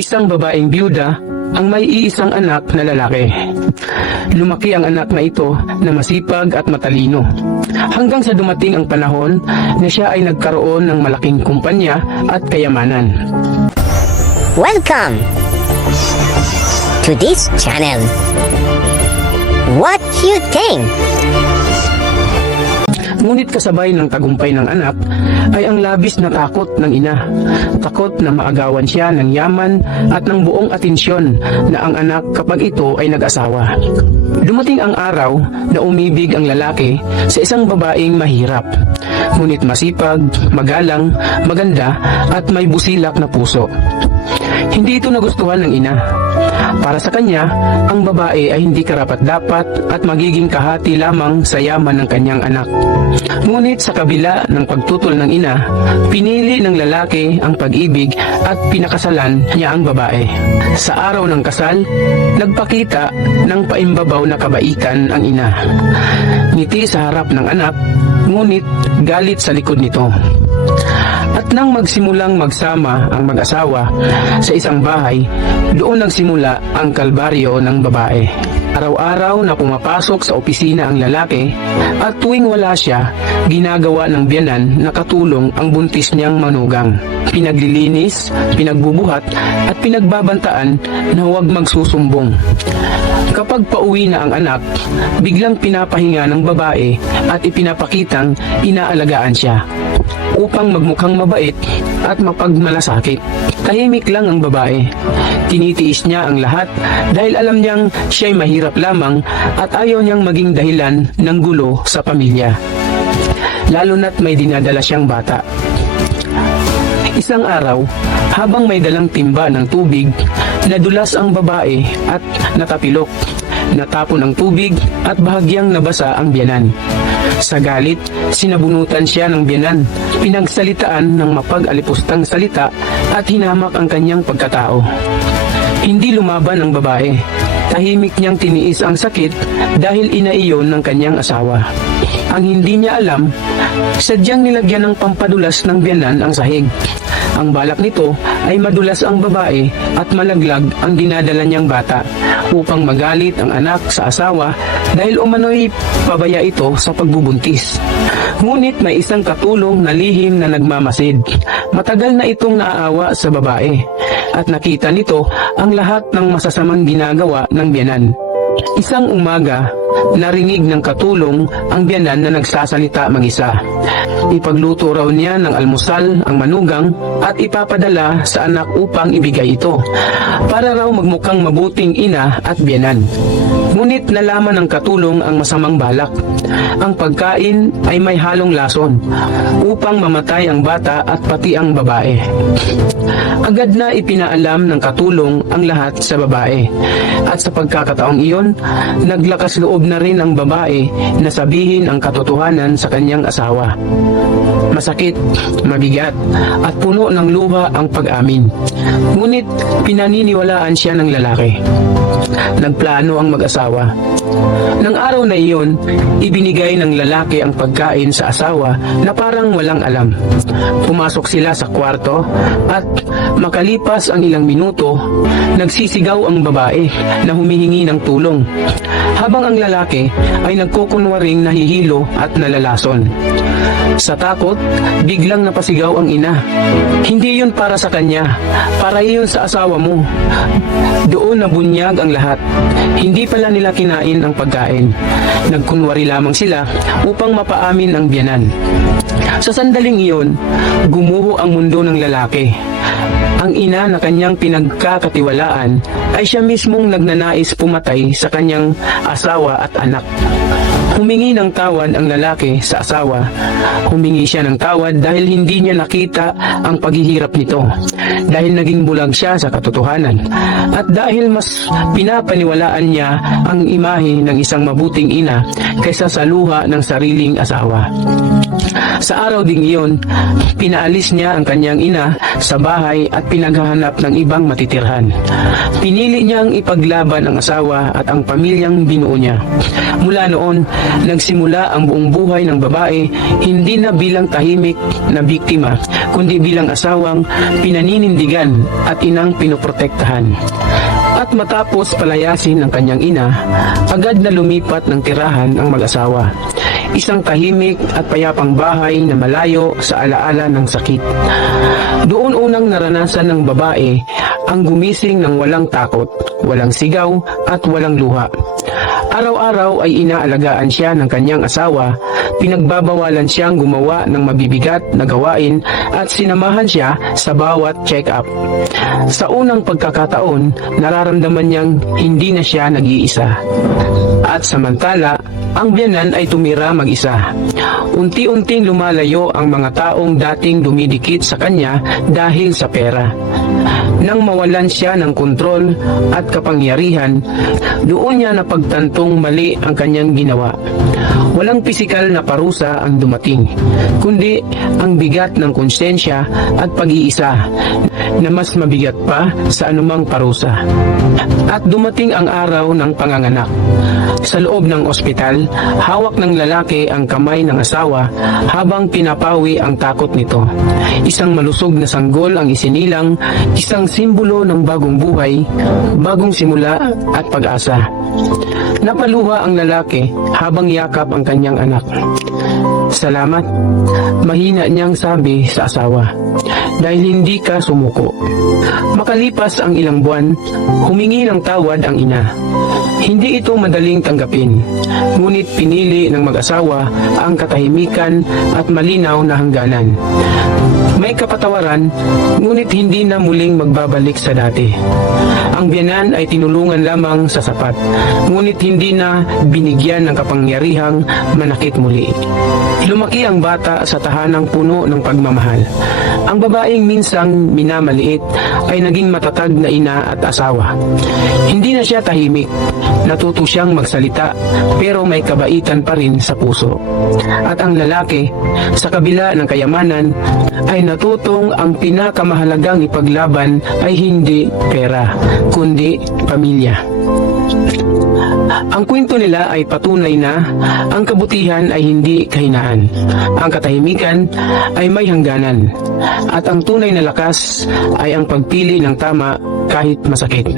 isang babaeng byuda ang may iisang anak na lalaki. Lumaki ang anak na ito na masipag at matalino. Hanggang sa dumating ang panahon na siya ay nagkaroon ng malaking kumpanya at kayamanan. Welcome to this channel. What you think? Ngunit kasabay ng tagumpay ng anak ay ang labis na takot ng ina. Takot na maagawan siya ng yaman at ng buong atensyon na ang anak kapag ito ay nag-asawa. Dumating ang araw na umibig ang lalaki sa isang babaeng mahirap, ngunit masipag, magalang, maganda at may busilak na puso. Hindi ito nagustuhan ng ina. Para sa kanya, ang babae ay hindi karapat-dapat at magiging kahati lamang sa yaman ng kanyang anak. Ngunit sa kabila ng pagtutol ng ina, pinili ng lalaki ang pag-ibig at pinakasalan niya ang babae. Sa araw ng kasal, nagpakita ng paimbabaw na kabaitan ang ina. Ngiti sa harap ng anak, ngunit galit sa likod nito. At nang magsimulang magsama ang mag-asawa sa isang bahay, doon nagsimula ang kalbaryo ng babae. Araw-araw na pumapasok sa opisina ang lalaki at tuwing wala siya, ginagawa ng biyanan na katulong ang buntis niyang manugang. Pinaglilinis, pinagbubuhat at pinagbabantaan na huwag magsusumbong. Kapag pauwi na ang anak, biglang pinapahinga ng babae at ipinapakitang inaalagaan siya upang magmukhang mabait at mapagmalasakit. Tahimik lang ang babae. Tinitiis niya ang lahat dahil alam niyang siya'y mahirap lamang at ayaw niyang maging dahilan ng gulo sa pamilya. Lalo na't may dinadala siyang bata. Isang araw, habang may dalang timba ng tubig, nadulas ang babae at natapilok. Natapon ang tubig at bahagyang nabasa ang biyanan. Sa galit, sinabunutan siya ng biyanan, pinagsalitaan ng mapag-alipustang salita at hinamak ang kanyang pagkatao. Hindi lumaban ang babae. Tahimik niyang tiniis ang sakit dahil inaiyon ng kanyang asawa. Ang hindi niya alam, sadyang nilagyan ng pampadulas ng biyanan ang sahig. Ang balak nito ay madulas ang babae at malaglag ang dinadala niyang bata upang magalit ang anak sa asawa dahil umano'y pabaya ito sa pagbubuntis. Ngunit may isang katulong na lihim na nagmamasid. Matagal na itong naaawa sa babae at nakita nito ang lahat ng masasamang ginagawa ng biyanan. Isang umaga, narinig ng katulong ang biyanan na nagsasalita mag-isa. Ipagluto raw niya ng almusal ang manugang at ipapadala sa anak upang ibigay ito, para raw magmukhang mabuting ina at biyanan. Ngunit nalaman ng katulong ang masamang balak. Ang pagkain ay may halong lason upang mamatay ang bata at pati ang babae. Agad na ipinaalam ng katulong ang lahat sa babae. At sa pagkakataong iyon, naglakas loob na rin ang babae na sabihin ang katotohanan sa kanyang asawa. Masakit, mabigat, at puno ng luha ang pag-amin. Ngunit pinaniniwalaan siya ng lalaki. Nagplano ang mag-asawa. Nang araw na iyon, ibinigay ng lalaki ang pagkain sa asawa na parang walang alam. Pumasok sila sa kwarto at makalipas ang ilang minuto, nagsisigaw ang babae na humihingi ng tulong, habang ang lalaki ay nagkukunwaring nahihilo at nalalason. Sa takot, biglang napasigaw ang ina. Hindi yun para sa kanya, para iyon sa asawa mo. Doon nabunyag ang lahat. Hindi pala nila kinain ang pagkain. Nagkunwari lamang sila upang mapaamin ang biyanan. Sa sandaling iyon, gumuho ang mundo ng lalaki. Ang ina na kanyang pinagkakatiwalaan ay siya mismong nagnanais pumatay sa kanyang asawa at anak. Humingi ng tawad ang lalaki sa asawa. Humingi siya ng tawad dahil hindi niya nakita ang paghihirap nito, dahil naging bulag siya sa katotohanan, at dahil mas pinapaniwalaan niya ang imahe ng isang mabuting ina kaysa sa luha ng sariling asawa. Sa araw ding iyon, pinaalis niya ang kanyang ina sa bahay at pinaghahanap ng ibang matitirhan. Pinili niyang ipaglaban ang asawa at ang pamilyang binuo niya. Mula noon, nagsimula ang buong buhay ng babae hindi na bilang tahimik na biktima, kundi bilang asawang pinaninindigan at inang pinoprotektahan. At matapos palayasin ng kanyang ina, agad na lumipat ng tirahan ang mag-asawa. Isang tahimik at payapang bahay na malayo sa alaala ng sakit. Doon unang naranasan ng babae ang gumising ng walang takot, walang sigaw at walang luha. Araw-araw ay inaalagaan siya ng kanyang asawa, pinagbabawalan siyang gumawa ng mabibigat na gawain at sinamahan siya sa bawat check-up. Sa unang pagkakataon, nararamdaman niyang hindi na siya nag-iisa. At samantala, ang biyanan ay tumira mag-isa. Unti-unting lumalayo ang mga taong dating dumidikit sa kanya dahil sa pera. Nang mawalan siya ng kontrol at kapangyarihan, doon niya napagtantong mali ang kanyang ginawa. Walang pisikal na parusa ang dumating, kundi ang bigat ng konsensya at pag-iisa na mas mabigat pa sa anumang parusa. At dumating ang araw ng panganganak. Sa loob ng ospital, hawak ng lalaki ang kamay ng asawa habang pinapawi ang takot nito. Isang malusog na sanggol ang isinilang, isang simbolo ng bagong buhay, bagong simula at pag-asa. Napaluha ang lalaki habang yakap ang kanyang anak. "Salamat," mahina niyang sabi sa asawa, "dahil hindi ka sumuko." Makalipas ang ilang buwan, humingi ng tawad ang ina. Hindi ito madaling tanggapin, ngunit pinili ng mag-asawa ang katahimikan at malinaw na hangganan. May kapatawaran, ngunit hindi na muling magbabalik sa dati. Ang biyanan ay tinulungan lamang sa sapat, ngunit hindi na binigyan ng kapangyarihang manakit muli. Lumaki ang bata sa tahanang puno ng pagmamahal. Ang babaeng minsang minamaliit ay naging matatag na ina at asawa. Hindi na siya tahimik, natuto siyang magsalita, pero may kabaitan pa rin sa puso. At ang lalaki, sa kabila ng kayamanan, ay natutong ang pinakamahalagang ipaglaban ay hindi pera, kundi pamilya. Ang kwento nila ay patunay na ang kabutihan ay hindi kahinaan. Ang katahimikan ay may hangganan. At ang tunay na lakas ay ang pagpili ng tama kahit masakit.